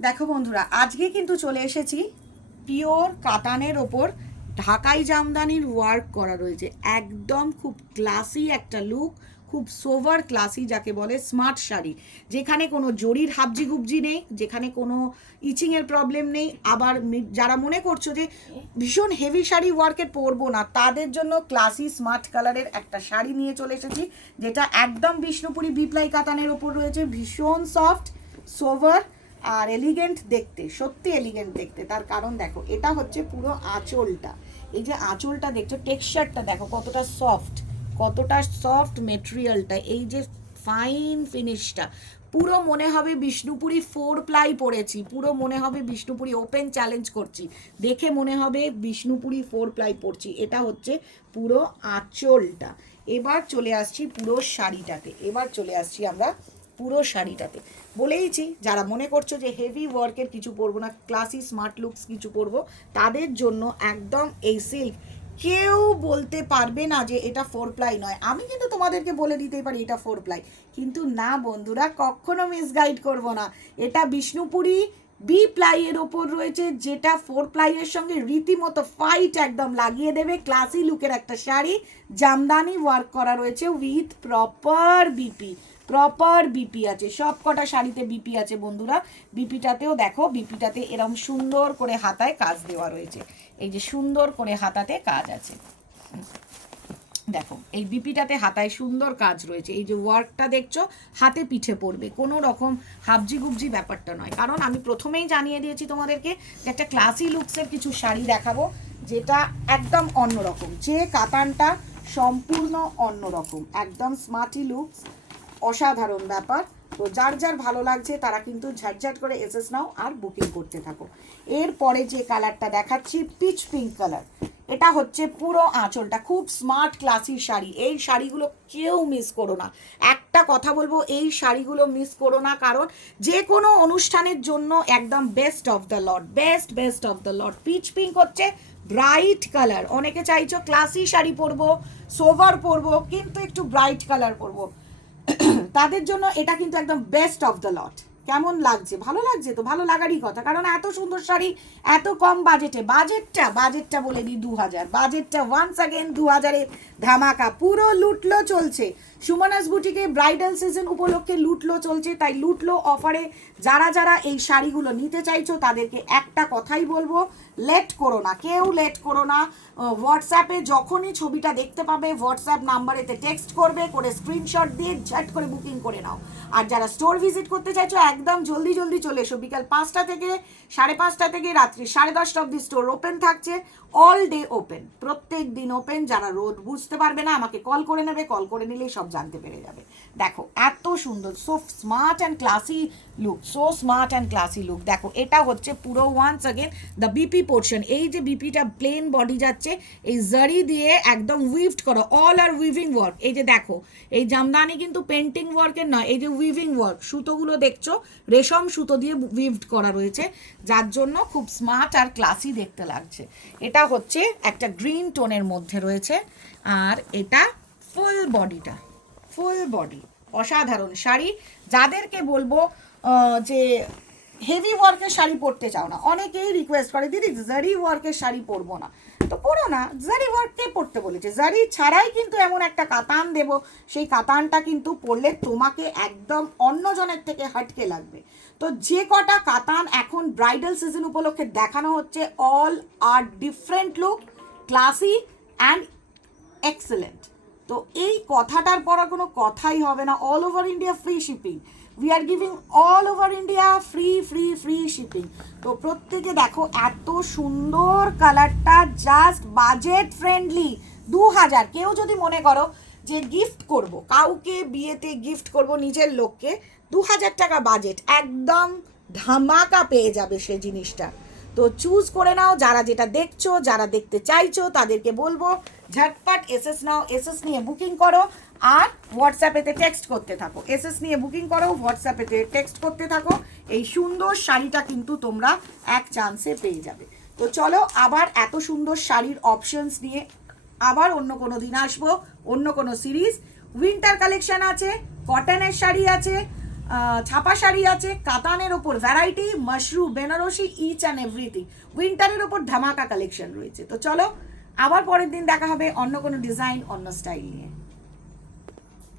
দেখো বন্ধুরা, আজকে কিন্তু চলে এসেছি পিওর কাতানের ওপর ঢাকাই জামদানির ওয়ার্ক করা রয়েছে। একদম খুব ক্লাসি একটা লুক, খুব সোভার ক্লাসি, যাকে বলে স্মার্ট শাড়ি, যেখানে কোনো জরির হাবজি গুবজি নেই, যেখানে কোনো ইচিংয়ের প্রবলেম নেই। আবার যারা মনে করছো যে ভীষণ হেভি শাড়ি ওয়ার্কের পরবো না, তাদের জন্য ক্লাসি স্মার্ট কালারের একটা শাড়ি নিয়ে চলে এসেছি, যেটা একদম বিষ্ণুপুরি বিপ্লাই কাতানের ওপর রয়েছে। ভীষণ সফট, সোভার আর এলিগেন্ট দেখতে, সত্যি এলিগেন্ট দেখতে। তার কারণ দেখো, এটা হচ্ছে পুরো আঁচলটা। এই যে আঁচলটা দেখছো, টেক্সচারটা দেখো কতটা সফট, কতটা সফট মেটেরিয়ালটা, এই যে ফাইন ফিনিশটা, পুরো মনে হবে বিষ্ণুপুরি 4 প্লাই পরেছি, পুরো মনে হবে বিষ্ণুপুরি ওপেন চ্যালেঞ্জ করছি, দেখে মনে হবে বিষ্ণুপুরি 4 প্লাই পরছি। এটা হচ্ছে পুরো আঁচলটা। এবার চলে আসছি পুরো শাড়িটাতে, আমরা পুরো শাড়িটাতে। বলেইছি, যারা মনে করছো যে হেভি ওয়ার্কের কিছু পরবো না, ক্লাসি স্মার্ট লুকস কিছু পরবো, তাদের জন্য একদম এই সিল্ক। কেউ বলতে পারবে না যে এটা 4 প্লাই নয়। আমি কিন্তু তোমাদেরকে বলে দিতেই পারি এটা 4 প্লাই, কিন্তু না বন্ধুরা, কখনো মিসগাইড করবো না। এটা বিষ্ণুপুরি বি প্লাইয়ের ওপর রয়েছে, যেটা 4 প্লাইয়ের সঙ্গে রীতিমতো ফাইট একদম লাগিয়ে দেবে। ক্লাসি লুকের একটা শাড়ি, জামদানি ওয়ার্ক করা রয়েছে উইথ প্রপার বিপি আছে। সব কটা শাড়িতে বিপি আছে বন্ধুরা। বিপিটাতেও দেখো, বিপিটাতে এরকম সুন্দর করে হাতায় কাজ দেওয়া রয়েছে। এই যে সুন্দর করে হাতাতে কাজ আছে, দেখো এই বিপিটাতে হাতায় সুন্দর কাজ রয়েছে। এই যে ওয়ার্কটা দেখছো, হাতে পিঠে পড়বে, কোনো রকম হাবজি গুবজি ব্যাপারটা নয়। কারণ আমি প্রথমেই জানিয়ে দিয়েছি তোমাদেরকে যে একটা ক্লাসি লুকসের কিছু শাড়ি দেখাবো, যেটা একদম অন্যরকম, যে কাতানটা সম্পূর্ণ অন্যরকম, একদম স্মার্টি লুকস, অসাধারণ ব্যাপার। তো যার যার ভালো লাগছে তারা কিন্তু ঝটঝট করে এসএস নাও আর বুকিং করতে থাকো। এরপরে যে কালারটা দেখাচ্ছি, পিচ পিঙ্ক কালার, এটা হচ্ছে পুরো আঁচলটা। খুব স্মার্ট ক্লাসি শাড়ি, এই শাড়িগুলো কেউ মিস করো না। একটা কথা বলবো, এই শাড়িগুলো মিস করো না, কারণ যে কোনো অনুষ্ঠানের জন্য একদম best of the lot, best of the lot. Pitch pink হচ্ছে ব্রাইট কালার। অনেকে চাইছো ক্লাসি শাড়ি পরবো, সোভার পরবো, কিন্তু একটু ব্রাইট কালার পরবো, তাদের জন্য এটা কিন্তু একদম বেস্ট অফ দ্য লট। কেমন লাগছে? ভালো লাগছে তো, ভালো লাগারই কথা, কারণ এত সুন্দর শাড়ি এত কম বাজেটে। বাজেটটা বলে দিই 2000, বাজেটটা ওয়ান্স অ্যাগেন 2000-এর ধামাকা, পুরো লুটলো চলছে। সুমনাস বুটিকে ব্রাইডাল সিজন উপলক্ষে লুটলো চলছে, তাই লুটলো অফারে যারা যারা এই শাড়িগুলো নিতে চাইছো তাদেরকে একটা কথাই বলবো, লেট করো না, কেউ লেট করো না। হোয়াটসঅ্যাপে যখনই ছবিটা দেখতে পাবে, হোয়াটসঅ্যাপ নাম্বারেতে টেক্সট করবে, করে স্ক্রিনশট দিয়ে ঝট করে বুকিং করে নাও। আর যারা স্টোর ভিজিট করতে চাইছো, একদম জলদি চলে এসো। বিকাল 5টা থেকে 5:30 থেকে রাত্রি 10:30 অবধি স্টোর ওপেন থাকছে। অল ডে ওপেন, প্রত্যেক দিন ওপেন। যারা রোড বুঝতে পারবে না, আমাকে কল করে নেবে, কল করে নিলেই সব জানতে পেরে যাবে। দেখো এত সুন্দর, so smart and classy look, দেখো এটা হচ্ছে পুরো once again the BP portion. এই যে বিপিটা প্লেন বডি যাচ্ছে, এই জারি দিয়ে একদম উইভড করো, অল আর উইভিং ওয়ার্ক। এই যে দেখো, এই জামদানি কিন্তু পেন্টিং ওয়ার্কের নয়, এই যে উইভিং ওয়ার্ক, সুতোগুলো দেখছো রেশম সুতো দিয়ে উইভড করা রয়েছে, যার জন্য খুব স্মার্ট আর ক্লাসি দেখতে লাগছে। এটা হচ্ছে একটা গ্রিন টোনের মধ্যে রয়েছে, আর এটা ফুল বডি, অসাধারণ শাড়ি। যাদেরকে বলবো যে হেভি ওয়ার্কের শাড়ি পরতে চাও না, অনেকেই রিকোয়েস্ট করে দিদি জারি ওয়ার্কের শাড়ি পরবো না, তো পরো না। জারি ওয়ার্ককে পরতে বলেছে, জারি ছাড়াই কিন্তু এমন একটা কাতান দেব, সেই কাতানটা কিন্তু পরলে তোমাকে একদম অন্যজনের থেকে হাটকে লাগবে। তো যে কটা কাতান এখন ব্রাইডাল সিজন উপলক্ষে দেখানো হচ্ছে, all are different look, classy and excellent. তো এই কথাটার পর আর কোনো কথাই হবে না। All over India free shipping, we are giving all over India free shipping. তো প্রত্যেকে দেখো এত সুন্দর কালারটা, জাস্ট বাজেট ফ্রেন্ডলি 2000। কেউ যদি মনে করো যে গিফট করব, কাউকে বিয়েতে গিফট করব নিজের লোককে, 2000 টাকা বাজেট, একদম ধামাকা পেয়ে যাবে সে জিনিসটা। তো চুজ করে নাও, যারা যেটা দেখছো, যারা দেখতে চাইছো, তাদেরকে বলবো ঝটপট এসএস নাও, এসএস নিয়ে বুকিং করো আর হোয়াটসঅ্যাপেতে টেক্সট করতে থাকো। এসএস নিয়ে বুকিং করো, হোয়াটসঅ্যাপেতে টেক্সট করতে থাকো, এই সুন্দর শাড়িটা কিন্তু তোমরা এক চান্সে পেয়ে যাবে। তো চলো, আবার এত সুন্দর শাড়ির অপশনস নিয়ে আবার অন্য কোনো দিন আসবো, অন্য কোনো সিরিজ। উইন্টার কালেকশন আছে, কটনের শাড়ি আছে, ছাপা শাড়ি আছে, কাতানের ওপর variety, Mashru, Banarasi, each and everything. উইন্টারের ওপর ধামাকা কালেকশন রয়েছে। তো চলো আবার পরের দিন দেখা হবে অন্য কোনো ডিজাইন, অন্য স্টাইল নিয়ে।